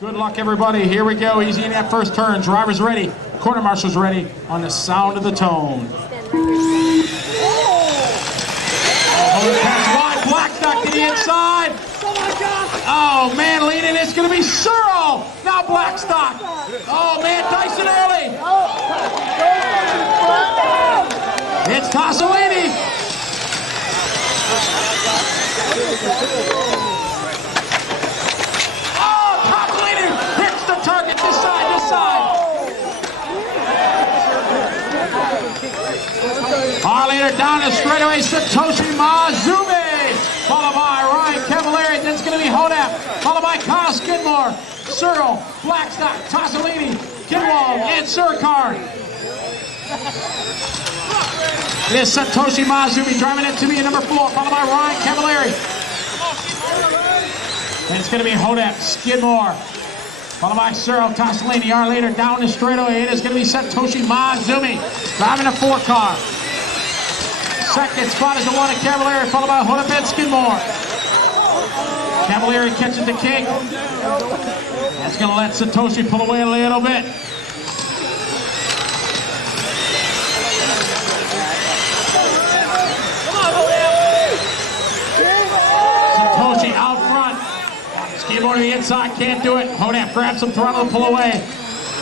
Good luck, everybody. Here we go. Easy in that first turn. Drivers ready. Quarter marshals ready on the sound of the tone. Pass wide. Blackstock to the inside. Oh, man, leading. It's going to be Searle. Now Blackstock. Oh, man, Dyson early. It's Tossolini. Target this side, this side. Our leader down the straightaway, Satoshi Mazumi. Followed by Ryan Cavallari. Then it's going to be Hodap. Followed by Kyle Skidmore, Searle, Blackstock, Tossolini, Kinwald, and Surkar. It is Satoshi Mazumi driving it to me at number 4. Followed by Ryan Cavallari. And it's going to be Hodap, Skidmore. Followed by Searle, Tossolini, our leader down the straightaway. It is going to be Satoshi Mazumi driving a 4 car. Second spot is the one of Cavallari, followed by Hodap and Skidmore. Cavallari catches the kick. That's going to let Satoshi pull away a little bit. Satoshi out front. Skidmore to the inside, can't do it. Hodap grabs some throttle to pull away.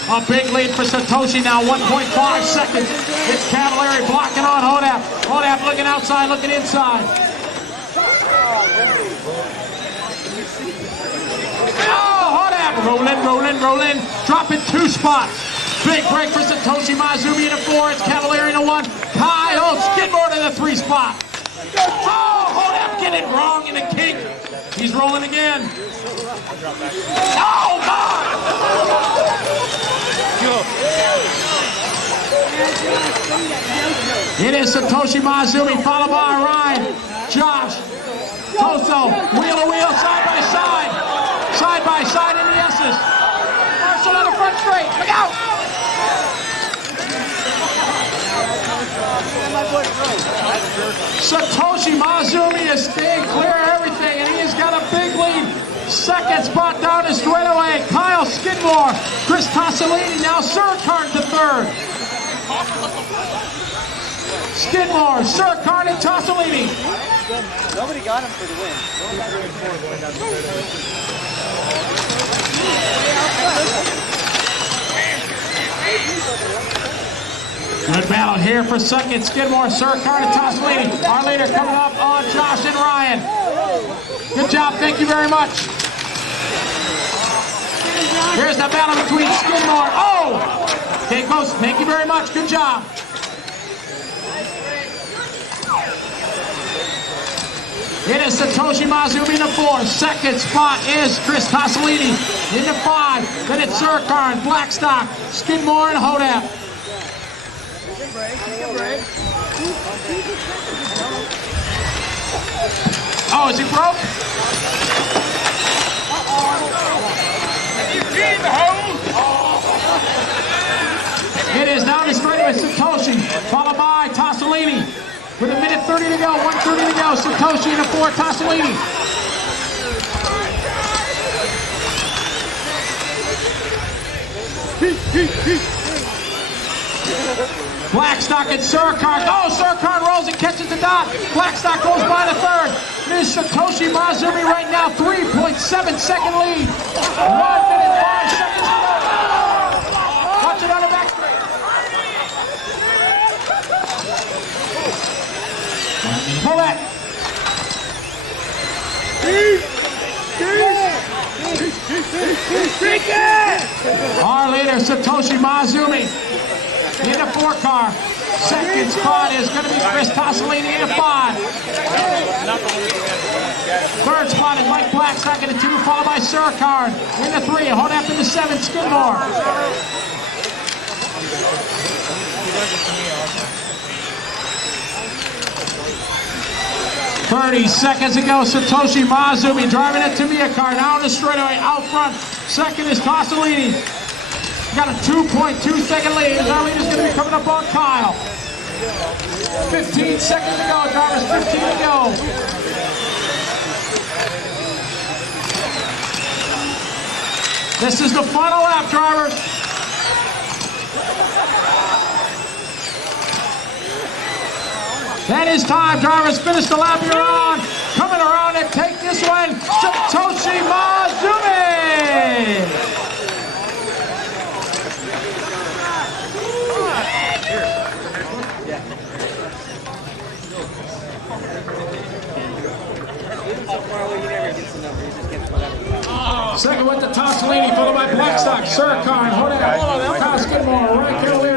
A big lead for Satoshi now, 1.5 seconds. It's Cavallari blocking on Hodap. Hodap looking outside, looking inside. Oh, Hodap rolling. Dropping 2 spots. Big break for Satoshi Mazumi in the 4. It's Cavallari in the 1. Kyle Skidmore to the 3 spot. Oh, Hodap getting it wrong in the kick. He's rolling again. Oh, God! It is Satoshi Mazumi, followed by Ryan, Josh, Toso, wheel to wheel, side by side. Side by side in the S's. Marshall on the front straight. Look out! Satoshi Mazumi is staying clear of everything, and he has got a big lead. Second spot down the straightaway. Kyle Skidmore, Chris Tossolini, now Surkar to 3rd. Skidmore, Surkar, and Tossolini. Nobody got him for the win. Good battle here for second. Skidmore, Surkar, and Tossolini. Our leader coming up on Josh and Ryan. Good job, thank you very much. Here's the battle between Skidmore. Oh! Okay, Ghost, thank you very much. Good job. It is Satoshi Mazumi in the 4. Second spot is Chris Tossolini in the 5. Then it's Surkar and Blackstock, Skidmore and Hodap. Oh, is he broke? It is down the straightaway Satoshi, followed by Tossolini. With 1:30 to go, 1:30 to go. Satoshi in the 4, Tossolini. Blackstock and Surkar. Oh, Surkar rolls and catches the dot. Blackstock goes by the 3rd. It is Satoshi Mazumi right now, 3.7 second lead. 1 minute 5 seconds to go. Watch it on the back straight. Pull that. Our leader, Satoshi Mazumi, in the 4 car. Second spot is going to be Chris Tossolini in the 5. Third spot is Mike Blackstock in the 2, followed by Surkar in the 3. Hodap in the 7, Skidmore. 30 seconds to go. Satoshi Mazumi driving it to Mia car down the straightaway out front. Second is Tossolini. Got a 2.2 second lead. Our lead is going to be coming up on Kyle. 15 seconds to go. Drivers 15 to go. This is the final lap, drivers. That is time, drivers. Finish the lap you're on. Coming around and take this one, Satoshi Mazumi. Second went to Tossolini, followed by Blackstock, Surcar, Hodak, Kyle Skidmore, Ryan Cavalier.